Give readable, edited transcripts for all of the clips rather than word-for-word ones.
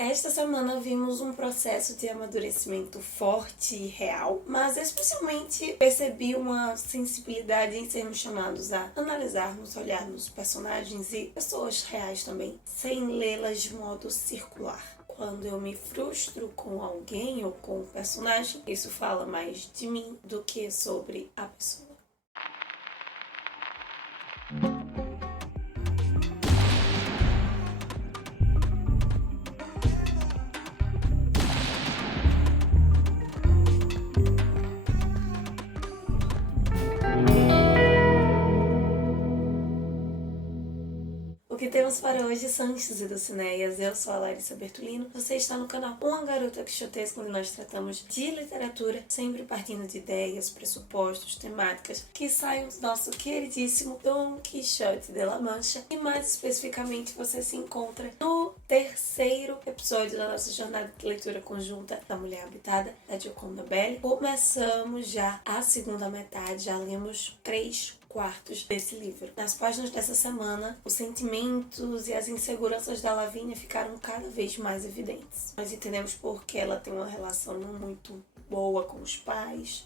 Esta semana vimos um processo de amadurecimento forte e real, mas especialmente percebi uma sensibilidade em sermos chamados a analisarmos, olharmos personagens e pessoas reais também, sem lê-las de modo circular. Quando eu me frustro com alguém ou com um personagem, isso fala mais de mim do que sobre a pessoa. O que temos para hoje são Anjos e Dulcineias. Eu sou a Larissa Bertolino. Você está no canal Uma Garota Quixotesca, onde nós tratamos de literatura, sempre partindo de ideias, pressupostos, temáticas que saem do nosso queridíssimo Dom Quixote de La Mancha. E mais especificamente você se encontra no terceiro episódio da nossa jornada de leitura conjunta da Mulher Habitada, da Gioconda Belli. Começamos já a segunda metade, já lemos 3/4 desse livro. Nas páginas dessa semana, os sentimentos e as inseguranças da Lavínia ficaram cada vez mais evidentes. Nós entendemos porque ela tem uma relação não muito boa com os pais.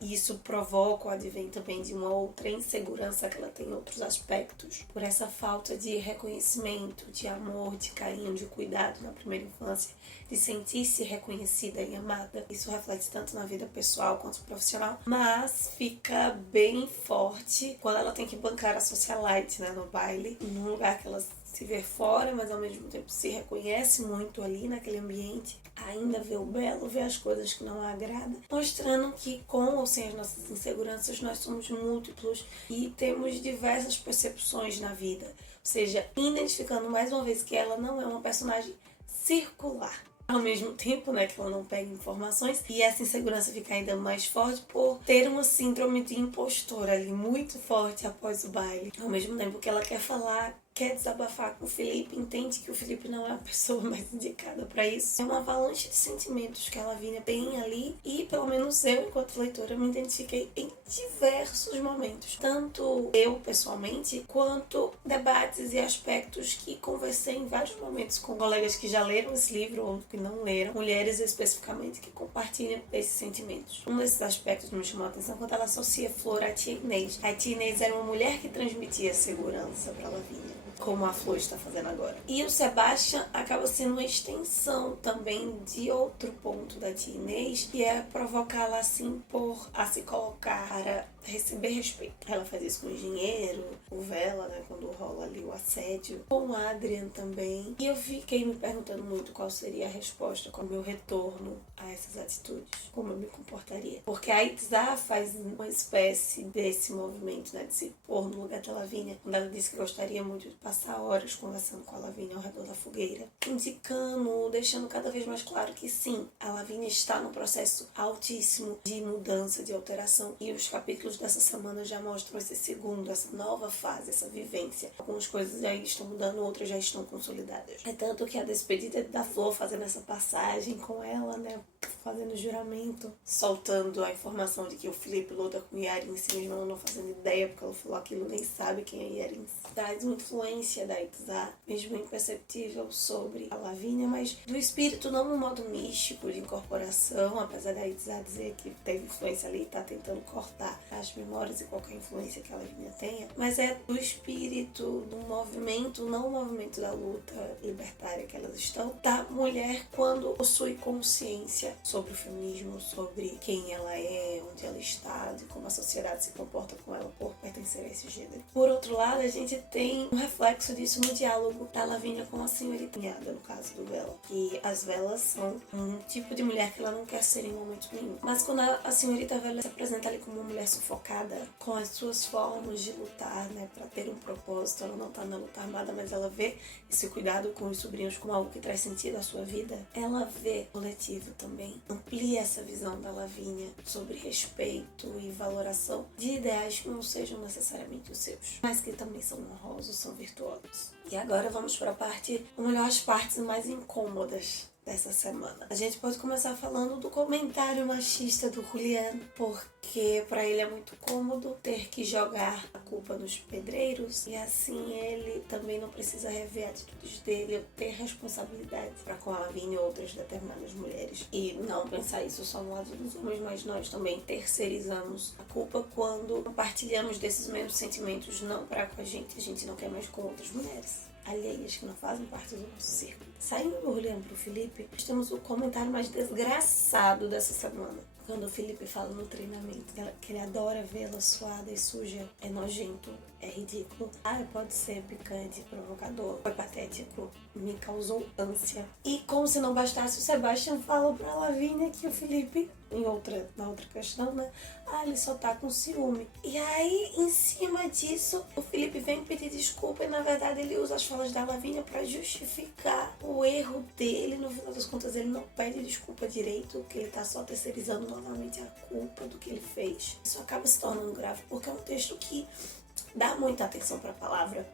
E isso provoca o advento também de uma outra insegurança que ela tem em outros aspectos. Por essa falta de reconhecimento, de amor, de carinho, de cuidado na primeira infância, de sentir-se reconhecida e amada. Isso reflete tanto na vida pessoal quanto profissional, mas fica bem forte quando ela tem que bancar a socialite, né, no baile, num lugar que ela se vê fora, mas ao mesmo tempo se reconhece muito ali naquele ambiente, ainda vê o belo, vê as coisas que não a agradam, mostrando que com ou sem as nossas inseguranças nós somos múltiplos e temos diversas percepções na vida, ou seja, identificando mais uma vez que ela não é uma personagem circular. Ao mesmo tempo, né, que ela não pega informações, e essa insegurança fica ainda mais forte por ter uma síndrome de impostora ali muito forte após o baile. Ao mesmo tempo que ela quer falar, quer desabafar com o Felipe, entende que o Felipe não é a pessoa mais indicada para isso. É uma avalanche de sentimentos que a Lavínia tem ali e, pelo menos eu, enquanto leitora, me identifiquei em diversos momentos. Tanto eu, pessoalmente, quanto debates e aspectos que conversei em vários momentos com colegas que já leram esse livro ou que não leram, mulheres especificamente que compartilham esses sentimentos. Um desses aspectos me chamou a atenção quando ela associa Flor à tia Inês. A tia Inês era uma mulher que transmitia segurança para Lavínia, como a Flor está fazendo agora. E o Sebastian acaba sendo uma extensão também de outro ponto da tia Inês, que é provocá-la assim a se colocar para receber respeito. Ela faz isso com o engenheiro, o Vela, né, quando rola ali o assédio, com o Adrian também. E eu fiquei me perguntando muito qual seria a resposta com o meu retorno a essas atitudes, como eu me comportaria. Porque a Itzá faz uma espécie desse movimento, né, de se pôr no lugar da Lavínia, quando ela disse que gostaria muito de passar horas conversando com a Lavínia ao redor da fogueira, indicando, deixando cada vez mais claro que sim, a Lavínia está num processo altíssimo de mudança, de alteração, e os capítulos dessa semana já mostram esse segundo, essa nova fase, essa vivência. Algumas coisas já estão mudando, outras já estão consolidadas. É tanto que a despedida da Flor, fazendo essa passagem com ela, né, fazendo juramento, soltando a informação de que o Felipe luta com Yarins, mesmo ela não fazendo ideia, porque ela falou aquilo, nem sabe quem é Yarins. Traz uma influência da Itzá, mesmo imperceptível, sobre a Lavínia, mas do espírito não no modo místico de incorporação, apesar da Itzá dizer que teve influência ali e tá tentando cortar as memórias e qualquer influência que a Lavínia tenha, mas é do espírito do movimento, não o movimento da luta libertária que elas estão, da mulher quando possui consciência sobre o feminismo, sobre quem ela é, onde ela está, de como a sociedade se comporta com ela por pertencer a esse gênero. Por outro lado, a gente tem um reflexo disso no diálogo da Lavínia com a senhorita, no caso do Vela. E as Velas são um tipo de mulher que ela não quer ser em momento nenhum. Mas quando a senhorita Vela se apresenta ali como uma mulher sufocada, com as suas formas de lutar, né, para ter um propósito, ela não tá na luta armada, mas ela vê esse cuidado com os sobrinhos como algo que traz sentido à sua vida, ela vê coletivo também. Amplia essa visão da Lavínia sobre respeito e valoração de ideais que não sejam necessariamente os seus, mas que também são honrosos, são virtuosos. E agora vamos para a parte, ou melhor, as partes mais incômodas dessa semana. A gente pode começar falando do comentário machista do Julian, porque para ele é muito cômodo ter que jogar a culpa nos pedreiros e assim ele também não precisa rever atitudes dele ou ter responsabilidade para com a Lavínia e outras determinadas mulheres. E não pensar isso só no lado dos homens, mas nós também terceirizamos a culpa quando compartilhamos desses mesmos sentimentos não para com a gente não quer mais com outras mulheres alheias que não fazem parte do nosso círculo. Saindo do Julian pro Felipe, nós temos o comentário mais desgraçado dessa semana. Quando o Felipe fala no treinamento que ele adora vê-la suada e suja, é nojento, é ridículo. Pode ser picante, provocador, foi patético, me causou ânsia. E como se não bastasse, o Sebastian fala pra Lavínia que o Felipe, na outra questão, né? Ele só tá com ciúme. E aí, em cima disso, o Felipe vem pedir desculpa e, na verdade, ele usa as falas da Lavínia pra justificar o erro dele. No final das contas, ele não pede desculpa direito, que ele tá só terceirizando novamente a culpa do que ele fez. Isso acaba se tornando grave, porque é um texto que dá muita atenção pra palavra,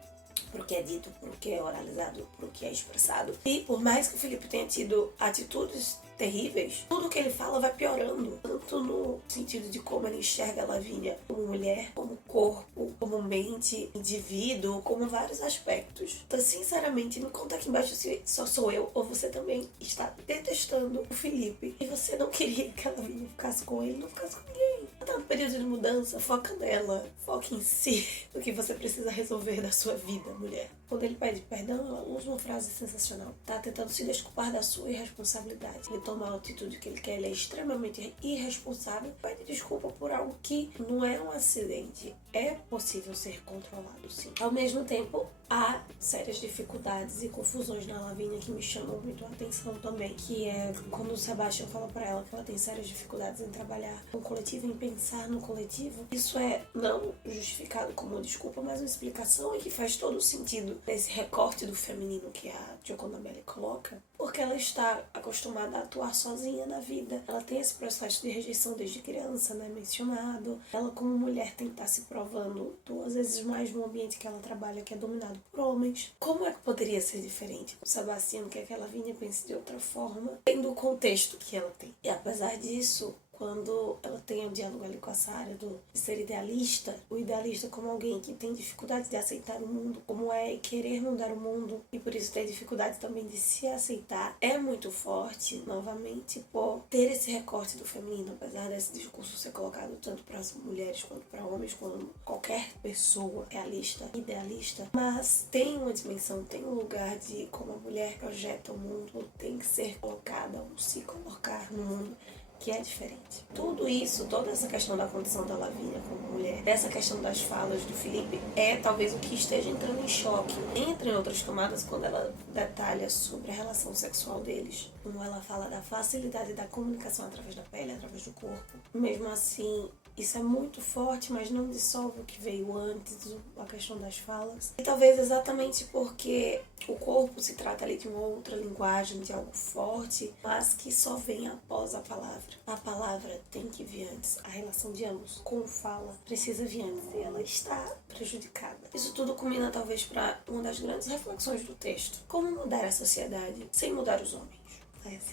pro que é dito, pro que é oralizado, pro que é expressado. E por mais que o Felipe tenha tido atitudes terríveis, tudo que ele fala vai piorando, tanto no sentido de como ele enxerga a Lavínia como mulher, como corpo, como mente, indivíduo, como vários aspectos. Então, sinceramente, me conta aqui embaixo se só sou eu ou você também está detestando o Felipe e você não queria que a Lavínia ficasse com ele, não ficasse com ninguém. Tá no período de mudança, foca nela, foca em si, o que você precisa resolver da sua vida, mulher. Quando ele pede perdão, ela usa uma frase sensacional. Tá tentando se desculpar da sua irresponsabilidade. Ele toma a atitude que ele quer, ele é extremamente irresponsável. Pede desculpa por algo que não é um acidente. É possível ser controlado, sim. Ao mesmo tempo, há sérias dificuldades e confusões na Lavínia que me chamam muito a atenção também. Que é quando o Sebastian fala pra ela que ela tem sérias dificuldades em trabalhar com o coletivo, em pensar no coletivo. Isso é não justificado como uma desculpa, mas uma explicação e que faz todo o sentido desse recorte do feminino que a Gioconda Belli coloca, porque ela está acostumada a atuar sozinha na vida. Ela tem esse processo de rejeição desde criança, né, mencionado. Ela, como mulher, tem que estar se provando 2 vezes mais no ambiente que ela trabalha, que é dominado por homens. Como é que poderia ser diferente? O Sebastião quer que ela Lavínia pense de outra forma, tendo o contexto que ela tem. E apesar disso, quando ela tem o diálogo ali com a Sarah de ser idealista, o idealista como alguém que tem dificuldade de aceitar o mundo como é e querer mudar o mundo e por isso tem dificuldade também de se aceitar, é muito forte, novamente, por ter esse recorte do feminino, apesar desse discurso ser colocado tanto para as mulheres quanto para homens, quando qualquer pessoa realista, idealista, mas tem uma dimensão, tem um lugar de como a mulher projeta o mundo, tem que ser colocada ou se colocar no mundo, que é diferente. Tudo isso, toda essa questão da condição da Lavínia como mulher, dessa questão das falas do Felipe, é talvez o que esteja entrando em choque. Entra em outras camadas quando ela detalha sobre a relação sexual deles. Como ela fala da facilidade da comunicação através da pele, através do corpo. Mesmo assim, isso é muito forte, mas não dissolve o que veio antes, a questão das falas. E talvez exatamente porque o corpo se trata ali de uma outra linguagem, de algo forte, mas que só vem após a palavra. A palavra tem que vir antes. A relação de ambos com fala precisa vir antes e ela está prejudicada. Isso tudo culmina talvez para uma das grandes reflexões do texto. Como mudar a sociedade sem mudar os homens?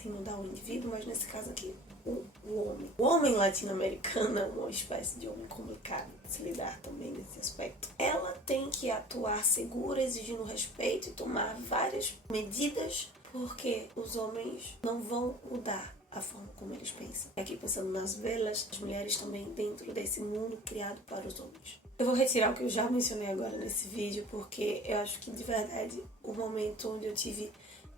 Sem mudar o indivíduo, mas nesse caso aqui, o homem. O homem latino-americano é uma espécie de homem complicado de se lidar também nesse aspecto. Ela tem que atuar segura, exigindo respeito e tomar várias medidas, porque os homens não vão mudar a forma como eles pensam. Aqui pensando nas velas, as mulheres também dentro desse mundo criado para os homens. Eu vou retirar o que eu já mencionei agora nesse vídeo, porque eu acho que de verdade o momento onde eu tive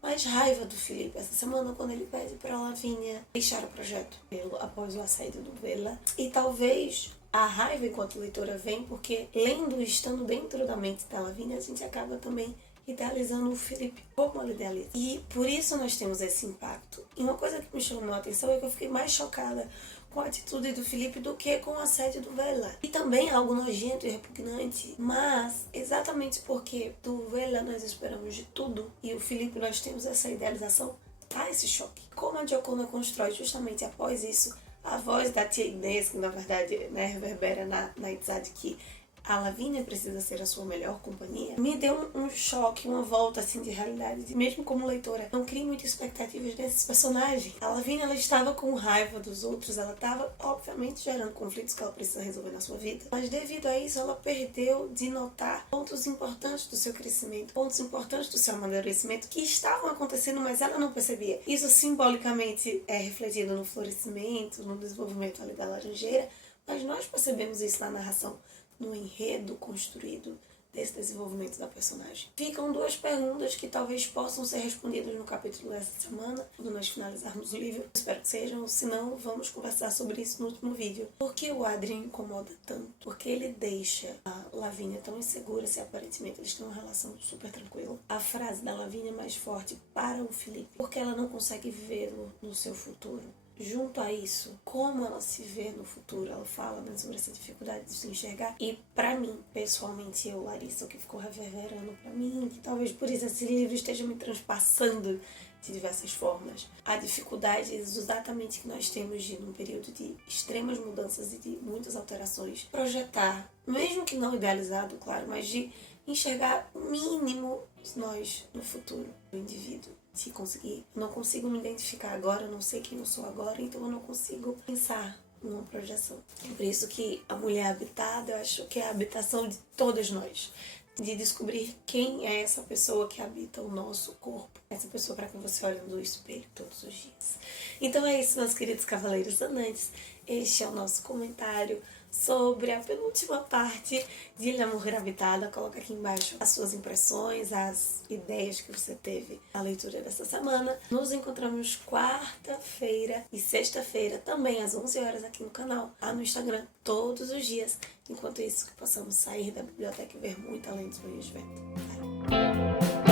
mais raiva do Felipe essa semana, quando ele pede para Lavínia deixar o projeto após o assédio do Vela. E talvez a raiva enquanto leitora vem porque, lendo e estando dentro da mente da Lavínia, a gente acaba também idealizando o Felipe como ela idealiza. E por isso nós temos esse impacto. E uma coisa que me chamou a atenção é que eu fiquei mais chocada com a atitude do Felipe do que com o assédio do Vela. E também algo nojento e repugnante, mas exatamente porque do Vela nós esperamos de tudo e o Felipe nós temos essa idealização, há esse choque. Como a Gioconda constrói justamente após isso a voz da tia Inês, que na verdade, né, reverbera na Itzad, que a Lavínia precisa ser a sua melhor companhia, me deu um choque, uma volta assim de realidade. Mesmo como leitora, não crie muitas expectativas desses personagens. A Lavínia, ela estava com raiva dos outros, ela estava, obviamente, gerando conflitos que ela precisa resolver na sua vida, mas devido a isso, ela perdeu de notar pontos importantes do seu crescimento, pontos importantes do seu amadurecimento que estavam acontecendo, mas ela não percebia. Isso simbolicamente é refletido no florescimento, no desenvolvimento ali da laranjeira, mas nós percebemos isso na narração, no enredo construído desse desenvolvimento da personagem. Ficam duas perguntas que talvez possam ser respondidas no capítulo dessa semana, quando nós finalizarmos o livro. Espero que sejam, se não, vamos conversar sobre isso no último vídeo. Por que o Adrien incomoda tanto? Por que ele deixa a Lavínia tão insegura se aparentemente eles têm uma relação super tranquila? A frase da Lavínia é mais forte para o Felipe, porque ela não consegue vê-lo no seu futuro. Junto a isso, como ela se vê no futuro, ela fala, né, sobre essa dificuldade de se enxergar. E pra mim, pessoalmente, eu, Larissa, o que ficou reverberando pra mim, que talvez por isso esse livro esteja me transpassando de diversas formas, a dificuldade exatamente que nós temos de, num período de extremas mudanças e de muitas alterações, projetar, mesmo que não idealizado, claro, mas de enxergar o mínimo nós no futuro do indivíduo. Se conseguir, eu não consigo me identificar agora, eu não sei quem eu sou agora, então eu não consigo pensar numa projeção. É por isso que a mulher habitada, eu acho que é a habitação de todas nós. De descobrir quem é essa pessoa que habita o nosso corpo. Essa pessoa para quem você olha no espelho todos os dias. Então é isso, meus queridos cavaleiros andantes. Este é o nosso comentário sobre a penúltima parte de La Mujer Habitada. Coloca aqui embaixo as suas impressões, as ideias que você teve na leitura dessa semana. Nos encontramos quarta-feira e sexta-feira, também às 11 horas aqui no canal, lá no Instagram, todos os dias. Enquanto isso, que possamos sair da biblioteca e ver muito além dos banhos de vento.